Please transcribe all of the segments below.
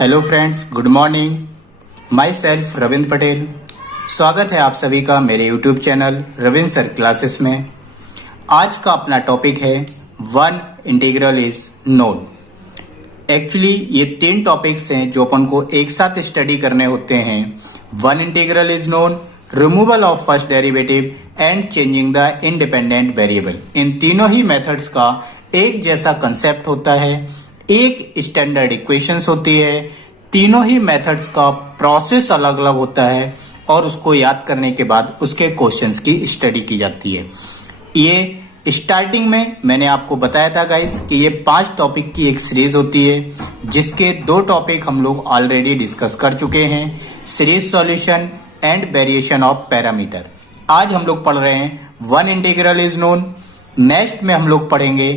Hello friends, good morning. My self Ravindra Patel. स्वागत है आप सभी का मेरे YouTube channel Ravindra sir classes में। आज का अपना टॉपिक है one integral is known. Actually ये 3 टॉपिक्स हैं जो अपन को एक साथ स्टडी करने होते हैं। One integral is known, removal of first derivative and changing the independent variable. इन तीनों ही मेथड्स का एक जैसा कंसेप्ट होता है, एक स्टैंडर्ड इक्वेशंस होती है। तीनों ही मेथड्स का प्रोसेस अलग अलग होता है और उसको याद करने के बाद उसके क्वेश्चंस की स्टडी की जाती है। ये स्टार्टिंग में मैंने आपको बताया था गाइस कि ये 5 टॉपिक की एक सीरीज होती है, जिसके 2 टॉपिक हम लोग ऑलरेडी डिस्कस कर चुके हैं, series solution and variation of parameter. आज हम लोग पढ़ रहे हैं one integral is known. Next में हम लोग पढ़ेंगे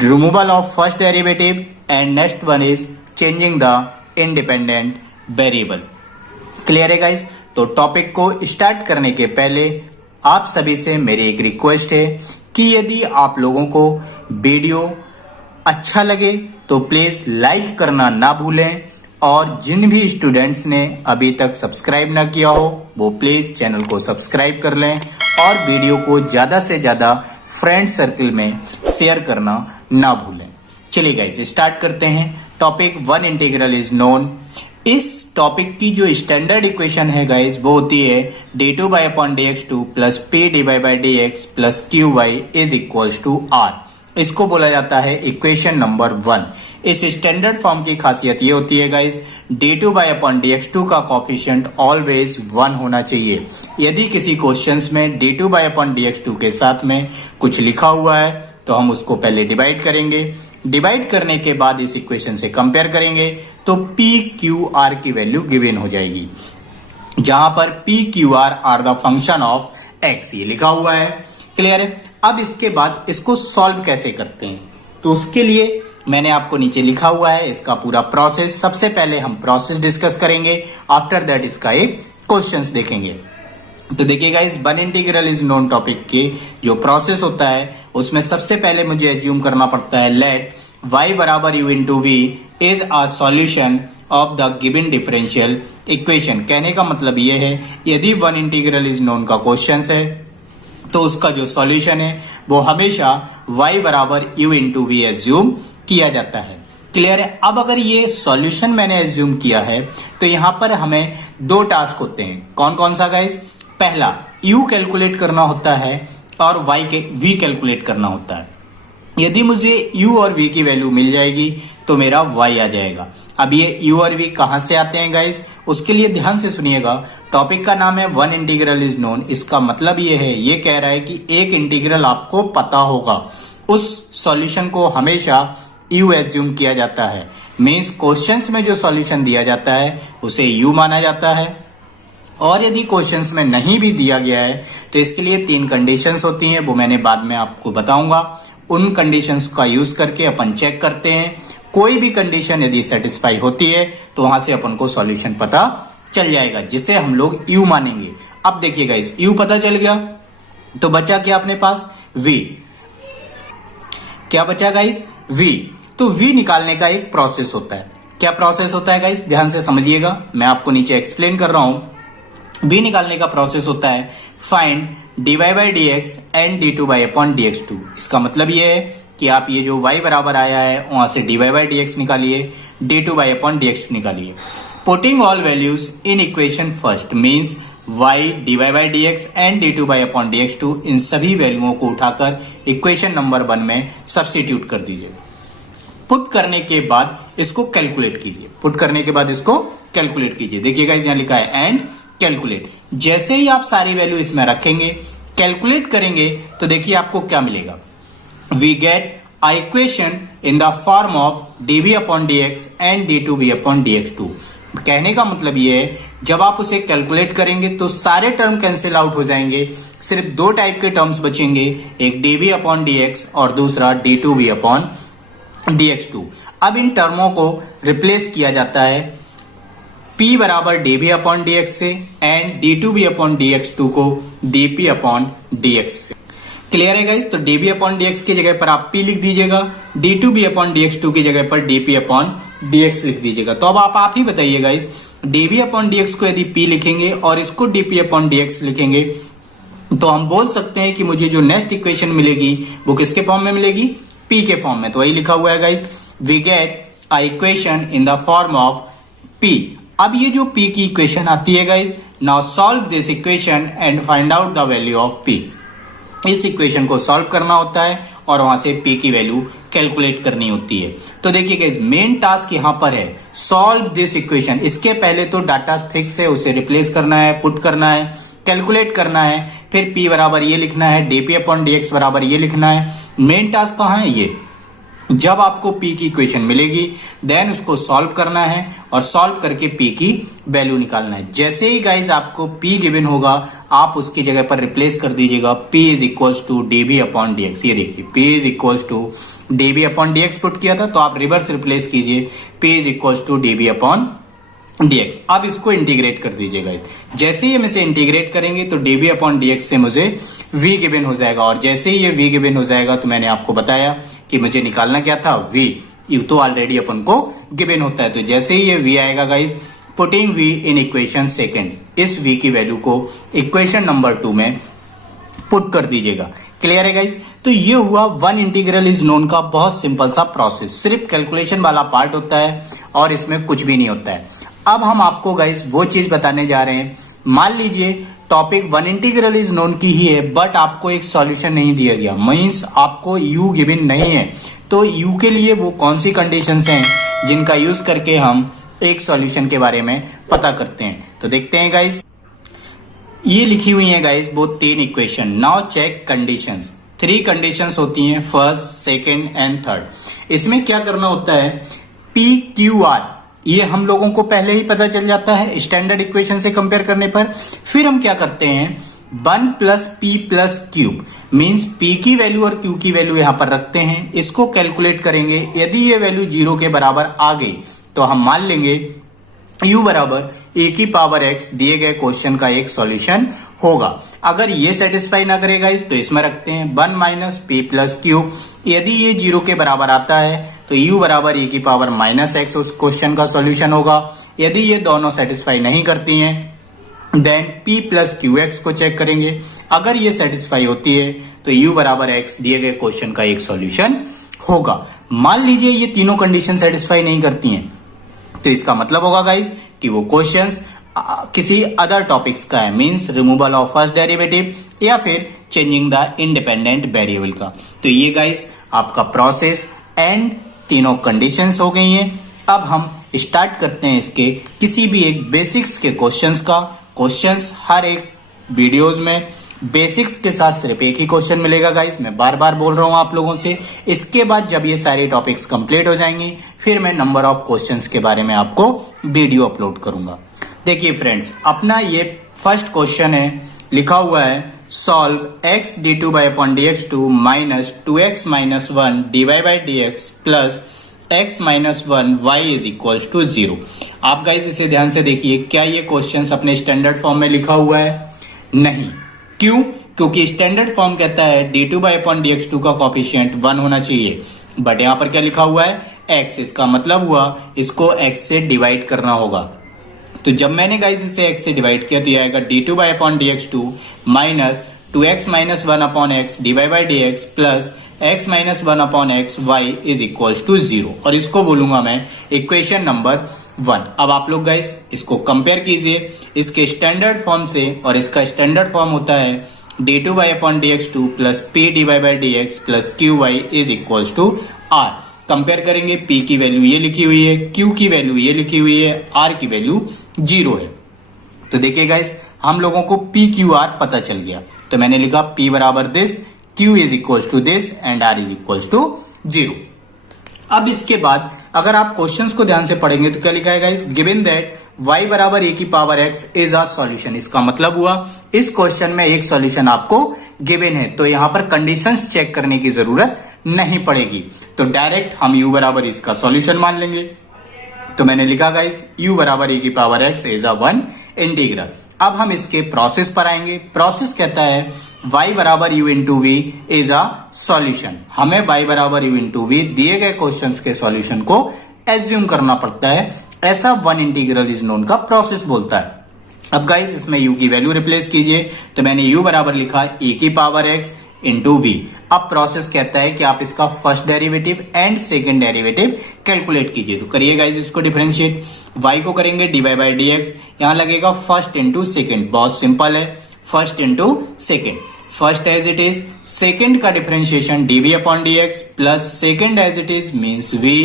removal of first derivative and next one is changing the independent variable. Clear है गाइस? तो टॉपिक को स्टार्ट करने के पहले आप सभी से मेरी एक रिक्वेस्ट है कि यदि आप लोगों को वीडियो अच्छा लगे तो प्लीज लाइक करना ना भूलें, और जिन भी स्टूडेंट्स ने अभी तक सब्सक्राइब ना किया हो वो प्लीज चैनल को सब्सक्राइब कर लें और वीडियो को ज्यादा से ज्यादा फ्रेंड सर्कल में शेयर करना ना भूलें। चलिए गाइस स्टार्ट करते हैं। Topic one integral is known. इस टॉपिक की जो स्टैंडर्ड इक्वेशन है गाइस वो होती है d2 by upon dx2 plus p dy by dx plus qy is equals to r। इसको बोला जाता है इक्वेशन नंबर 1। इस स्टैंडर्ड फॉर्म की खासियत ये होती है guys, d2 by upon dx2 का कोफिशिएंट ऑलवेज 1 होना चाहिए। यदि किसी क्वेश्चंस में d2 by upon dx2 के साथ में कुछ लिखा हुआ है तो हम उसको पहले डिवाइड करेंगे। डिवाइड करने के बाद इस इक्वेशन से कंपेयर करेंगे तो p q r की वैल्यू गिवन हो जाएगी, जहां पर p q r are the function of x ये लिखा हुआ है। क्लियर है? अब इसके बाद इसको सॉल्व कैसे करते हैं तो उसके लिए मैंने आपको नीचे लिखा हुआ है इसका पूरा प्रोसेस। सबसे पहले हम प्रोसेस डिस्कस करेंगे, आफ्टर दैट इसका एक क्वेश्चंस देखेंगे। तो देखिए guys, one integral is known topic के जो प्रोसेस होता है उसमें सबसे पहले मुझे एज्यूम करना पड़ता है लेट y बराबर u into v is a solution of the given differential equation. कहने का मतलब ये है यदि वन इंटीग्रल इज नोन का क्वेश्चन है तो उसका जो सॉल्यूशन है वो हमेशा y बराबर u इंटू वी एज्यूम किया जाता है। क्लियर है? अब अगर ये सॉल्यूशन मैंने एज्यूम किया है तो यहां पर हमें 2 टास्क होते हैं। कौन कौन सा गाइस? पहला u कैलकुलेट करना होता है और v कैलकुलेट करना होता है। यदि मुझे u और v की वैल्यू मिल जाएगी तो मेरा y आ जाएगा। अब ये u और v कहां से आते हैं गाइस, उसके लिए ध्यान से सुनिएगा। टॉपिक का नाम है वन इंटीग्रल इज नोन। इसका मतलब ये है, ये कह रहा है कि एक इंटीग्रल आपको पता होगा, उस सॉल्यूशन को हमेशा u एज्यूम किया जाता है। मींस क्वेश्चंस में जो सॉल्यूशन दिया जाता है उसे u माना जाता है, और यदि क्वेश्चंस में नहीं भी दिया गया है तो इसके लिए 3 कंडीशंस होती हैं, वो मैंने बाद में आपको बताऊंगा। उन कंडीशंस का यूज करके अपन चेक करते हैं। कोई भी कंडीशन यदि सेटिस्फाई होती है तो वहां से अपन को सॉल्यूशन पता चल जाएगा, जिसे हम लोग u मानेंगे। अब देखिए गाइस, u पता चल गया तो बचा क्या अपने पास? v। क्या बचा गाइस? v। तो v निकालने का एक प्रोसेस होता है। क्या प्रोसेस होता है गाइस? ध्यान से समझिएगा, मैं आपको नीचे एक्सप्लेन कर रहा हूं। v निकालने का प्रोसेस होता है find dy by dx and d2 by upon dx2। इसका मतलब ये है कि आप ये जो y बराबर आया है वहां से dy by dx निकालिए, d2 by upon dx2 निकालिए। Putting all values in equation first means y dy by dx and d2 by upon dx2, इन सभी वैल्यूओं को उठाकर इक्वेशन नंबर 1 में सब्स्टिट्यूट कर दीजिए। पुट करने के बाद इसको कैलकुलेट कीजिए। पुट करने के बाद इसको कैलकुलेट कीजिए। देखिए गाइस, यहां लिखा है एंड कैलकुलेट। जैसे ही आप सारी वैल्यू इसमें रखेंगे, कैलकुलेट करेंगे तो देखिए आपको क्या मिलेगा। We get a equation in the form of dv upon dx and d2v upon dx2। कहने का मतलब ये है, जब आप उसे कैलकुलेट करेंगे तो सारे टर्म कैंसिल आउट हो जाएंगे, सिर्फ 2 टाइप के टर्म्स बचेंगे, एक dv अपॉन dx और दूसरा d2v अपॉन dx2। अब इन टर्मों को रिप्लेस किया जाता है p बराबर dv अपॉन dx से एंड d2v अपॉन dx2 को dp अपॉन dx से। क्लियर है गाइस? तो dv अपॉन dx की जगह पर आप p लिख दीजिएगा, d two b upon d x two की जगह पर d p upon d x लिख दीजिएगा। तो अब आप ही बताइए guys, d b upon d x को यदि पी लिखेंगे और इसको d p upon d x लिखेंगे तो हम बोल सकते हैं कि मुझे जो नेक्स्ट इक्वेशन मिलेगी वो किसके फॉर्म में मिलेगी, पी के फॉर्म में। तो वही लिखा हुआ है guys, we get a equation in the form of p. अब ये जो पी की इक्वेशन आती है guys, now solve this equation and find out the value of p. इस इक्वेशन को सॉल्व करना होता है और वहां से पी की वैल्यू कैलकुलेट करनी होती है। तो देखिए गाइस, मेन टास्क यहां पर है सॉल्व दिस इक्वेशन। इसके पहले तो डाटा फिक्स है, उसे रिप्लेस करना है, पुट करना है, कैलकुलेट करना है, फिर p बराबर ये लिखना है, डीपी अपॉन dx बराबर ये लिखना है। मेन टास्क कहां है ये, जब आपको p की इक्वेशन मिलेगी देन उसको सॉल्व करना है और सॉल्व करके p की वैल्यू निकालना है। जैसे ही गाइज आपको p गिवन होगा आप उसकी जगह पर रिप्लेस कर दीजिएगा p is equals to db upon dx। ये देखिए p is equals to db upon dx put किया था, तो आप रिवर्स रिप्लेस कीजिए, p is equals to db upon dx। अब इसको इंटीग्रेट कर दीजिएगा। जैसे ही हम इसे इंटीग्रेट करेंगे तो db अपॉन dx से मुझे v गिवन हो जाएगा, और जैसे ही ये v गिवन हो जाएगा तो मैंने आपको बताया कि मुझे निकालना क्या था, v। यू तो ऑलरेडी अपन को गिवन होता है। तो जैसे ही ये v आएगा guys, putting v in equation second, इस v की वैल्यू को इक्वेशन नंबर 2 में पुट कर दीजिएगा। क्लियर है गाइज? तो ये हुआ वन इंटीग्रल इज नोन का बहुत सिंपल सा प्रोसेस। सिर्फ कैलकुलेशन वाला पार्ट होता है और इसमें कुछ भी नहीं होता है। अब हम आपको गाइस वो चीज बताने जा रहे हैं, मान लीजिए topic one integral is known की ही है बट आपको एक सॉल्यूशन नहीं दिया गया, मींस आपको u गिवन नहीं है। तो u के लिए वो कौन सी कंडीशंस हैं जिनका यूज करके हम एक सॉल्यूशन के बारे में पता करते हैं। तो देखते हैं गाइस, ये लिखी हुई है गाइस वो 3 equation. Now check conditions. 3 conditions होती हैं, फर्स्ट, सेकेंड एंड थर्ड। इसमें क्या करना होता है, पी क्यू आर ये हम लोगों को पहले ही पता चल जाता है स्टैंडर्ड इक्वेशन से कंपेयर करने पर। फिर हम क्या करते हैं, 1 plus P plus cube, means P की वैल्यू और क्यू की वैल्यू यहां पर रखते हैं, इसको कैलकुलेट करेंगे। यदि ये वैल्यू 0 के बराबर आ गई तो हम मान लेंगे u बराबर a की पावर x दिए गए क्वेश्चन का एक सॉल्यूशन होगा। अगर ये सेटिस्फाई ना करेगा तो इसमें रखते हैं 1 माइनस पी प्लस क्यूब। यदि ये 0 के बराबर आता है तो u बराबर e की पावर माइनस x उस क्वेश्चन का सॉल्यूशन होगा। यदि ये दोनों सेटिस्फाई नहीं करती हैं then p plus q x को चेक करेंगे। अगर ये सेटिस्फाई होती है तो u बराबर x दिए गए क्वेश्चन का एक सॉल्यूशन होगा। मान लीजिए ये तीनों कंडीशन सेटिस्फाई नहीं करती हैं तो इसका मतलब होगा गाइस कि वो क्वेश्चंस किसी अदर टॉपिक्स का है, means removal of first derivative या फिर चेंजिंग द इंडिपेंडेंट वेरिएबल का। तो ये गाइस आपका प्रोसेस एंड तीनों कंडीशंस हो गई हैं। अब हम स्टार्ट करते हैं इसके किसी भी एक बेसिक्स के क्वेश्चंस का। क्वेश्चंस हर एक वीडियोस में बेसिक्स के साथ सिर्फ एक ही क्वेश्चन मिलेगा गाइस, मैं बार बार बोल रहा हूं आप लोगों से। इसके बाद जब ये सारे टॉपिक्स कंप्लीट हो जाएंगे फिर मैं नंबर ऑफ क्वेश्चंस के बारे में आपको वीडियो अपलोड करूंगा। देखिए फ्रेंड्स, अपना ये फर्स्ट क्वेश्चन है, लिखा हुआ है solve x d2 by upon dx2 minus 2x minus 1 dy by dx plus x minus 1 y is equal to 0। आप गाइस इसे ध्यान से देखिए, क्या ये क्वेश्चन अपने स्टैंडर्ड फॉर्म में लिखा हुआ है? नहीं। क्यों? क्योंकि स्टैंडर्ड फॉर्म कहता है d2 बाई अपॉन dx2 का कॉफिशिएंट 1 होना चाहिए, बट यहां पर क्या लिखा हुआ है x। इसका मतलब हुआ इसको x से डिवाइड करना होगा। तो जब मैंने गाइस इसे x से डिवाइड किया तो यह आएगा d2 by upon dx2 minus 2x minus 1 upon x dy by dx plus x minus 1 upon x y is equal to 0, और इसको बोलूंगा मैं इक्वेशन नंबर 1। अब आप लोग गाइस इसको कंपेयर कीजिए इसके स्टैंडर्ड फॉर्म से, और इसका स्टैंडर्ड फॉर्म होता है d2 by upon dx2 plus p dy by dx plus qy is equal to r। Compare करेंगे, p की वैल्यू ये लिखी हुई है, q की वैल्यू ये लिखी हुई है, r की वैल्यू 0 है। तो देखिए गाइस, हम लोगों को p q r पता चल गया, तो मैंने लिखा p बराबर this, q is equal to this and r is equal to 0। अब इसके बाद अगर आप क्वेश्चंस को ध्यान से पढ़ेंगे तो क्या लिखा है गाइस, गिवन दैट y बराबर a की power x is a solution. इसका मतलब हुआ इस क्वेश्चन में एक सॉल्यूशन आपको गिवन है, तो यहां पर कंडीशंस चेक करने की जरूरत नहीं पड़ेगी, तो डायरेक्ट हम u बराबर इसका सॉल्यूशन मान लेंगे। तो मैंने लिखा गाइस u बराबर a की power x is a one integral. अब हम इसके प्रोसेस पर आएंगे। प्रोसेस कहता है y बराबर u into v is a solution. हमें y बराबर u इंटू वी दिए गए क्वेश्चंस के सॉल्यूशन को एज्यूम करना पड़ता है, ऐसा वन इंटीग्रल इज नोन का प्रोसेस बोलता है। अब गाइस इसमें u की वैल्यू रिप्लेस कीजिए, तो मैंने u बराबर लिखा e की पावर x इंटू वी। अब प्रोसेस कहता है कि आप इसका first derivative and second derivative calculate कीजिए। तो करिए गाइस इसको डिफरेंशिएट। y को करेंगे dy बाई डी एक्स, यहां लगेगा फर्स्ट इंटू सेकेंड, बहुत सिंपल है, first into second. First as it is, second का differentiation dv upon dx plus second as it is means v।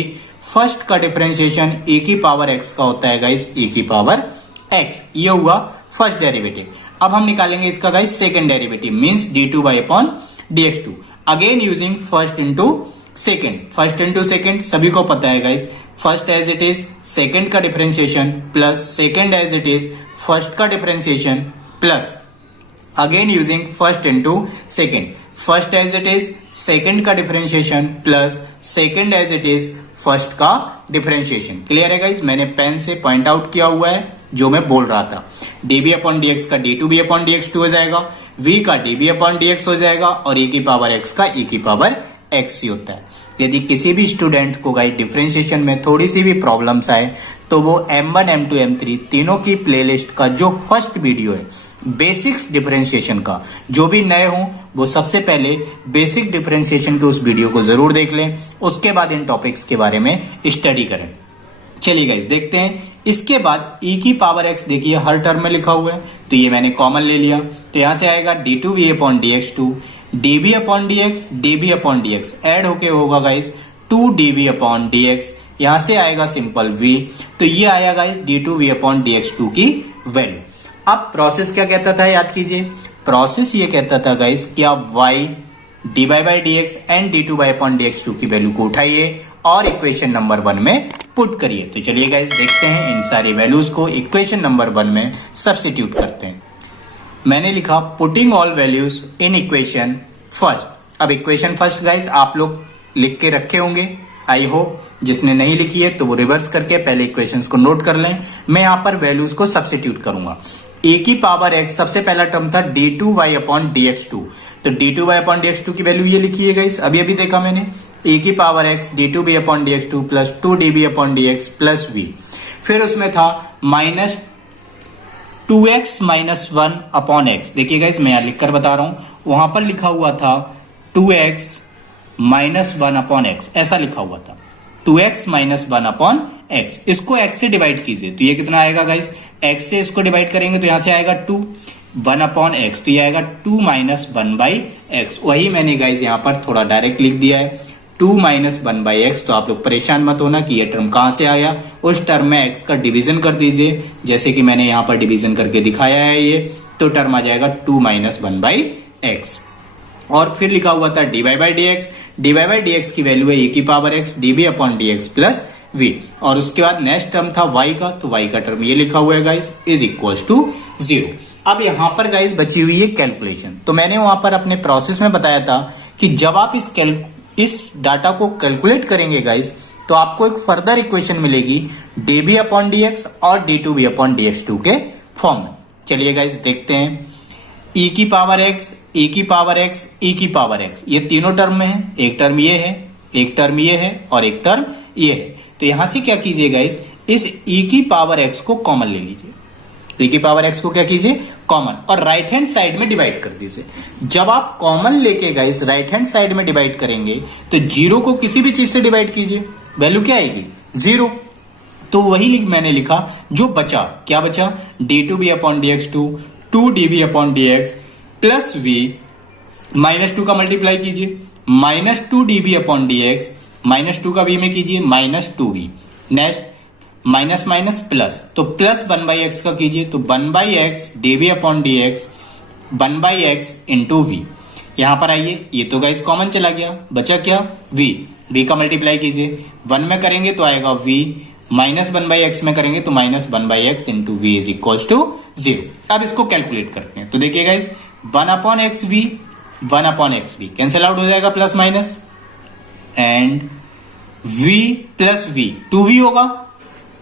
First का differentiation e की power x का होता है गाइस e की पावर x, ये हुआ फर्स्ट डेरिवेटिव। अब हम निकालेंगे इसका guys second derivative means d2 by upon dx2, again using first into second. First into second सभी को पता है guys, first as it is second का differentiation plus second as it is first का differentiation plus again using first into second. First as it is second का differentiation plus second as it is first का differentiation. Clear है guys, मैंने pen से point out किया हुआ है जो मैं बोल रहा था। db अपॉन dx का d2b अपॉन dx2 हो जाएगा, v का db अपॉन dx हो जाएगा और e की पावर x का e की पावर x ही होता है। यदि किसी भी स्टूडेंट को गाइस डिफरेंशिएशन में थोड़ी सी भी प्रॉब्लम्स आए तो वो m1 m2 m3 तीनों की प्लेलिस्ट का जो फर्स्ट वीडियो है बेसिक्स डिफरेंशिएशन का, जो भी नए हों वो सबसे पहले बेसिक डिफरेंशिएशन के उस वीडियो को जरूर देख लें, उसके बाद इन टॉपिक्स के बारे में स्टडी करें। चलिए गाइस देखते हैं। इसके बाद e की पावर x देखिए हर टर्म में लिखा हुआ है, तो ये मैंने कॉमन ले लिया, तो यहां से आएगा d2v upon dx2, db upon dx, db upon dx add होके होगा गाइस 2db अपॉन dx, यहां से आएगा सिंपल v, तो ये आया गाइस d2v अपॉन dx2 की वैल्यू। अब प्रोसेस क्या कहता था याद कीजिए, प्रोसेस ये कहता था गाइस कि आप y dy by dx and d2 by upon dx2 की वैल्यू को उठाइए और इक्वेशन नंबर 1 में पुट करिए। तो चलिए गाइस देखते हैं, इन सारी वैल्यूज को इक्वेशन नंबर 1 में सब्स्टिट्यूट करते हैं। मैंने लिखा putting all values in equation first. अब इक्वेशन फर्स्ट गाइस आप लोग लिख के रखे होंगे, आई होप। जिसने नहीं लिखी है तो वो रिवर्स करके पहले इक्वेशंस को नोट कर लें। मैं यहां पर वैल्यूज को सब्स्टिट्यूट करूंगा। e की पावर x सबसे पहला टर्म था d2y अपॉन dx2, तो d2y अपॉन dx2 की वैल्यू ये लिखी है गाइस, अभी अभी देखा मैंने, e की power x d2b upon dx2 plus 2db upon dx plus v। फिर उसमें था minus 2x minus 1 upon x। देखिए गाइस मैं यहां लिखकर बता रहा हूं, वहां पर लिखा हुआ था 2x माइनस 1 अपॉन x, ऐसा लिखा हुआ था 2x माइनस 1 अपॉन x। इसको x से डिवाइड कीजिए तो ये कितना आएगा गाइस, x से इसको डिवाइड करेंगे तो यहां से आएगा 2, 1 अपॉन x, तो ये आएगा 2 माइनस 1 बाई एक्स। वही मैंने गाइस यहाँ पर थोड़ा डायरेक्ट लिख दिया है 2 माइनस 1 बाई एक्स। तो आप लोग परेशान मत होना कि ये टर्म कहां से आया, उस टर्म में x का डिवीजन कर दीजिए, जैसे कि मैंने यहाँ पर डिवीजन करके दिखाया है ये, तो टर्म आ जाएगा 2 माइनस 1 बाई एक्स। और फिर लिखा हुआ था dy by D x, dy by D x की वैल्यू है e की power x db upon dx plus v। और उसके बाद नेक्स्ट टर्म था y का, तो y का टर्म ये लिखा हुआ है गाइस इज इक्वल्स टू 0। अब यहां पर गाइस बची हुई है कैलकुलेशन। तो मैंने वहां पर अपने प्रोसेस में बताया था कि जब आप इस डाटा को कैलकुलेट करेंगे गाइस तो आपको एक फर्दर इक्वेशन मिलेगी db अपॉन dx और d2b अपॉन dx2 के फॉर्म में। चलिए गाइस देखते हैं, e की पावर x, e की पावर x, e की पावर x, ये तीनों टर्म में है, एक टर्म ये है, एक टर्म ये है और एक टर्म ये है। तो यहां से क्या कीजिए गाइस, इस e की पावर x को कॉमन ले लीजिए, e की पावर x को क्या कीजिए कॉमन, और राइट हैंड साइड में डिवाइड कर दीजिए। जब आप कॉमन लेके गाइस राइट हैंड साइड में डिवाइड करेंगे तो 0 को किसी भी चीज से डिवाइड कीजिए, वैल्यू क्या आएगी 0। तो वही मैंने लिखा, जो बचा क्या बचा d2b upon dx2 2db upon dx plus v, minus 2 का मल्टीप्लाई कीजिए, minus 2db upon dx, minus 2 का v में कीजिए minus 2v, next minus minus plus, तो प्लस 1 बाई एक्स का कीजिए, तो 1 by x db upon dx 1 by x into v। यहां पर आइए, ये तो गाइस कॉमन चला गया, बचा क्या v का मल्टीप्लाई कीजिए, 1 में करेंगे तो आएगा v, माइनस 1 बाई एक्स में करेंगे तो minus 1 by x into v is equal to 0। अब इसको कैलकुलेट करते हैं, तो देखिए guys 1 upon x v, 1 upon x v cancel out हो जाएगा plus minus, and v plus v 2v होगा,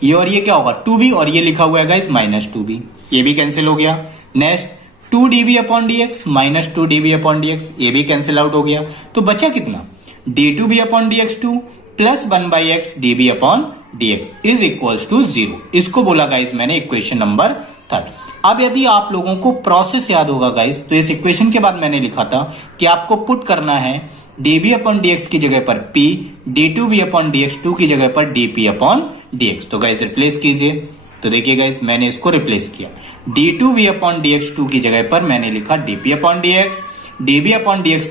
ये और ये क्या होगा 2v, और ये लिखा हुआ है गाइस माइनस 2v। ये भी कैंसिल हो गया। Next 2 dv upon dx minus 2 dv upon dx, ये भी कैंसिल आउट हो गया। तो बचा कितना, d2b upon dx2 plus 1/x dv upon dx is equals to 0। इसको बोला गाइस मैंने इक्वेशन नंबर 3। अब यदि आप लोगों को प्रोसेस याद होगा गाइस, तो इस इक्वेशन के बाद मैंने लिखा था कि आपको पुट करना है dv अपॉन dx की जगह पर p, d2b अपॉन dx2 की जगह पर dp अपॉन dx। तो गाइस रिप्लेस कीजिए। तो देखिए गाइस मैंने इसको रिप्लेस किया, d2b अपॉन dx2 की जगह पर मैंने लिखा dp upon dx, db upon dx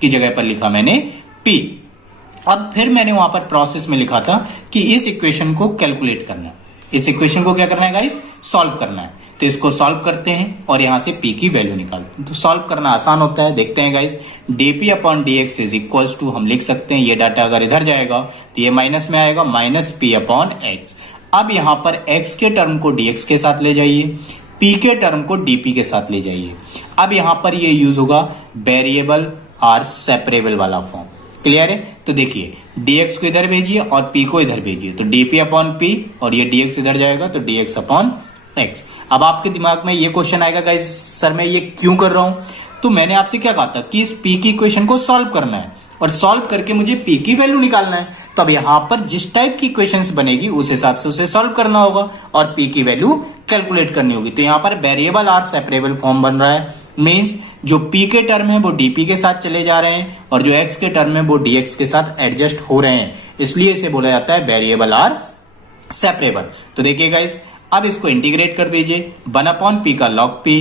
की जगह पर लिखा मैंने p। अब फिर मैंने वहां पर प्रोसेस में लिखा था कि इस इक्वेशन को कैलकुलेट करना है, इस इक्वेशन को क्या करना है गाइस, सॉल्व करना है। तो इसको सॉल्व करते हैं और यहां से p की वैल्यू निकालते हैं। तो सॉल्व करना आसान होता है, देखते हैं guys. dp upon dx is equals to, हम लिख सकते हैं ये डाटा अगर इधर जाएगा तो ये माइनस में आएगा, माइनस p अपॉन x। अब यहां पर x के टर्म को dx के साथ ले जाइए, p के टर्म को dp के साथ ले जाइए। अब यहां पर ये यूज होगा वेरिएबल आर सेपरेबल वाला फॉर्म, क्लियर है। तो देखिए dx को इधर भेजिए और p को इधर भेजिए, तो dp अपॉन p और ये dx इधर जाएगा तो dx अपॉन x। अब आपके दिमाग में ये क्वेश्चन आएगा गाइस, सर मैं ये क्यों कर रहा हूं। तो मैंने आपसे क्या कहा था कि इस p की इक्वेशन को सॉल्व करना है और सॉल्व करके मुझे p की वैल्यू निकालना है। तो अब यहां पर जिस टाइप की इक्वेशंस बनेगी उस हिसाब से उसे सॉल्व करना होगा और p की वैल्यू कैलकुलेट करनी होगी। तो यहां पर वेरिएबल आर सेपरेबल फॉर्म बन रहा है, मींस जो p के टर्म है वो dp के साथ चले जा रहे हैं और जो x के टर्म है वो dx के साथ एडजस्ट हो रहे हैं, इसलिए इसे बोला जाता है वेरिएबल आर सेपरेबल। तो देखिए गाइस अब इसको इंटीग्रेट कर दीजिए, 1 अपॉन p का log p,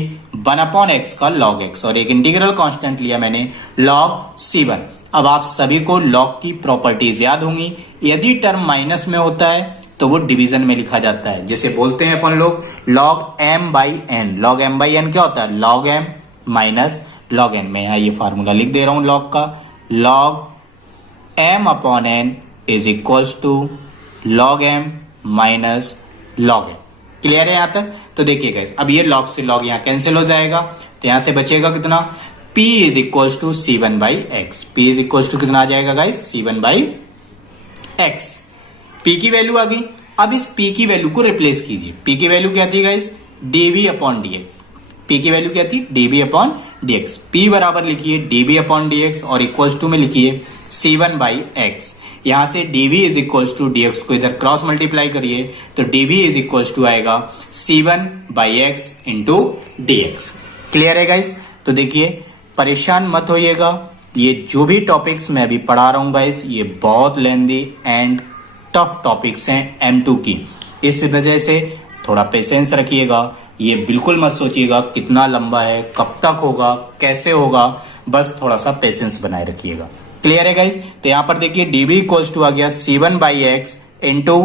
1 अपॉन x का log x और एक इंटीग्रल कांस्टेंट लिया मैंने log c1। अब आप सभी को log की प्रॉपर्टीज याद होंगी, यदि टर्म माइनस में होता है तो वो डिवीजन में लिखा जाता है, जैसे बोलते हैं अपन लोग log m by n। log m by n क्या होता है, log m minus log n। मैं यहां ये फार्मूला लिख दे रहा हूं log का, log m upon n is equals to log m minus log n। Clear है यहां तक। तो देखिए गाइस अब ये log से log यहां कैंसिल हो जाएगा, तो यहां से बचेगा कितना, p is equals to c1 by x. p is equals to कितना आ जाएगा guys, c1 by x. p की वैल्यू आ गई। अब इस p की वैल्यू को रिप्लेस कीजिए। p की वैल्यू क्या थी guys, dv upon dx। p की वैल्यू क्या थी, dv अपॉन dx। p बराबर लिखिए dv अपॉन dx और इक्वल्स टू में लिखिए c1 बाई एक्स। यहां से dv is equals to dx को इधर क्रॉस मल्टीप्लाई करिए तो dv इज इक्वल्स टू आएगा c1 by x into dx। Clear है गाइस। तो देखिए परेशान मत होइएगा, ये जो भी टॉपिक्स मैं अभी पढ़ा रहा हूं गाइस ये बहुत लेंदी एंड टफ टॉपिक्स हैं M2 की, इस वजह से थोड़ा पेशेंस रखिएगा। ये बिल्कुल मत सोचिएगा कितना लंबा है, कब तक होगा, कैसे होगा, बस थोड़ा सा पेशेंस बनाए रखिएगा। क्लियर है गाइस। तो यहां पर देखिए dv इक्वल्स टू आ गया c1 by x into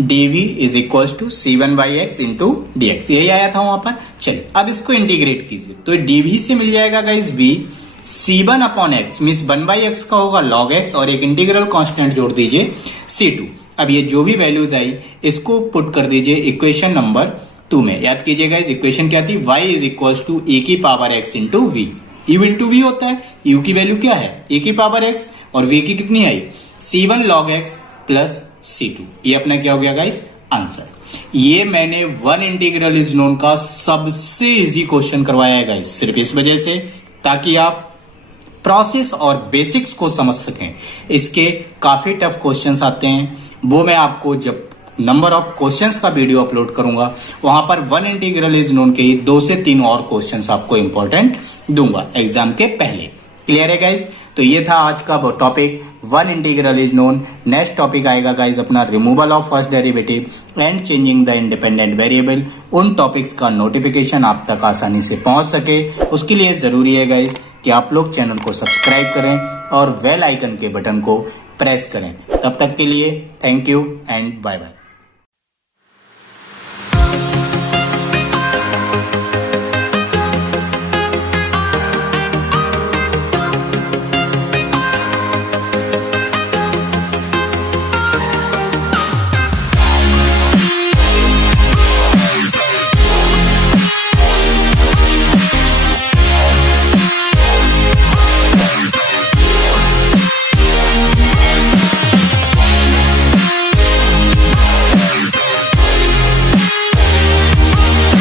dv is equals to c1 by x into dx, यही आया था वहां पर। चलिए अब इसको इंटीग्रेट कीजिए, तो dv से मिल जाएगा guys v, c1 upon x means 1 by x का होगा log x और एक इंटीग्रल कांस्टेंट जोड़ दीजिए c2। अब ये जो भी वैल्यूज आई इसको पुट कर दीजिए इक्वेशन नंबर 2 में। याद कीजिएगा इस इक्वेशन क्या थी, y is equals to e की power x into v। u into v होता है, u की वैल्यू क्या है e की पावर x और v की कितनी आई c1 log x plus c2। ये अपना क्या हो गया गाइस, आंसर। ये मैंने वन इंटीग्रल इज नोन का सबसे इजी क्वेश्चन करवाया है गाइस, सिर्फ इस वजह से ताकि आप प्रोसेस और बेसिक्स को समझ सकें। इसके काफी टफ क्वेश्चंस आते हैं, वो मैं आपको जब नंबर ऑफ क्वेश्चंस का वीडियो अपलोड करूंगा वहां पर वन इंटीग्रल इज नोन के 2 से 3 और क्वेश्चंस आपको इंपॉर्टेंट दूंगा एग्जाम के पहले। क्लियर है गाइस। तो ये था आज का topic one integral is known. Next topic आएगा गाइस अपना removal of first derivative and changing the independent variable. उन टॉपिक्स का नोटिफिकेशन आप तक आसानी से पहुंच सके उसके लिए जरूरी है गाइस कि आप लोग चैनल को सब्सक्राइब करें और बेल आइकन के बटन को प्रेस करें। तब तक के लिए thank you and bye bye.